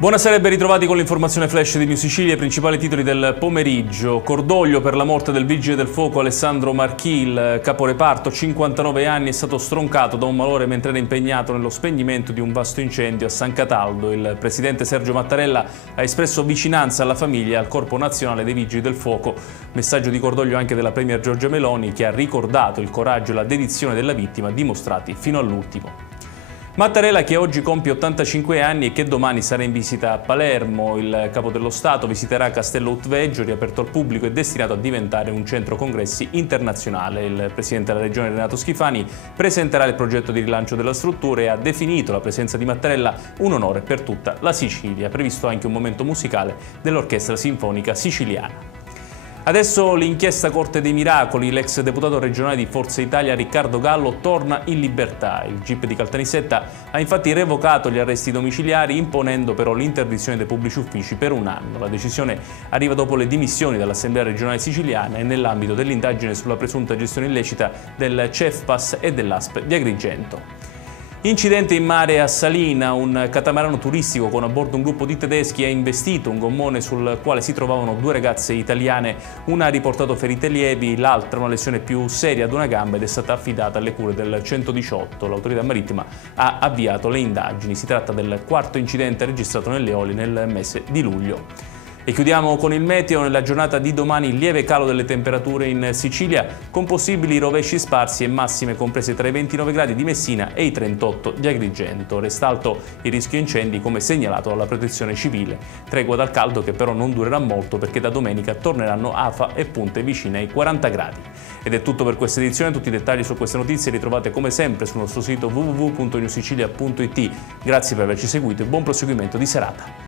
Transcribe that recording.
Buonasera e ben ritrovati con l'informazione flash di New Sicilia, i principali titoli del pomeriggio. Cordoglio per la morte del vigile del fuoco Alessandro Marchi, il caporeparto, 59 anni, è stato stroncato da un malore mentre era impegnato nello spegnimento di un vasto incendio a San Cataldo. Il presidente Sergio Mattarella ha espresso vicinanza alla famiglia e al Corpo Nazionale dei Vigili del Fuoco. Messaggio di cordoglio anche della premier Giorgia Meloni, che ha ricordato il coraggio e la dedizione della vittima dimostrati fino all'ultimo. Mattarella, che oggi compie 85 anni e che domani sarà in visita a Palermo. Il capo dello Stato visiterà Castello Utveggio, riaperto al pubblico e destinato a diventare un centro congressi internazionale. Il presidente della regione Renato Schifani presenterà il progetto di rilancio della struttura e ha definito la presenza di Mattarella un onore per tutta la Sicilia. Previsto anche un momento musicale dell'Orchestra Sinfonica Siciliana. Adesso l'inchiesta Corte dei Miracoli. L'ex deputato regionale di Forza Italia Riccardo Gallo torna in libertà. Il GIP di Caltanissetta ha infatti revocato gli arresti domiciliari, imponendo però l'interdizione dei pubblici uffici per un anno. La decisione arriva dopo le dimissioni dall'Assemblea regionale siciliana e nell'ambito dell'indagine sulla presunta gestione illecita del CEFPAS e dell'ASP di Agrigento. Incidente in mare a Salina. Un catamarano turistico con a bordo un gruppo di tedeschi ha investito un gommone sul quale si trovavano due ragazze italiane. Una ha riportato ferite lievi, l'altra una lesione più seria ad una gamba ed è stata affidata alle cure del 118. L'autorità marittima ha avviato le indagini. Si tratta del quarto incidente registrato nelle Eolie nel mese di luglio. E chiudiamo con il meteo. Nella giornata di domani lieve calo delle temperature in Sicilia, con possibili rovesci sparsi e massime comprese tra i 29 gradi di Messina e i 38 di Agrigento. Resta alto il rischio incendi, come segnalato dalla Protezione Civile. Tregua dal caldo che però non durerà molto, perché da domenica torneranno afa e punte vicine ai 40 gradi. Ed è tutto per questa edizione. Tutti i dettagli su queste notizie li trovate come sempre sul nostro sito www.newsicilia.it. Grazie per averci seguito e buon proseguimento di serata.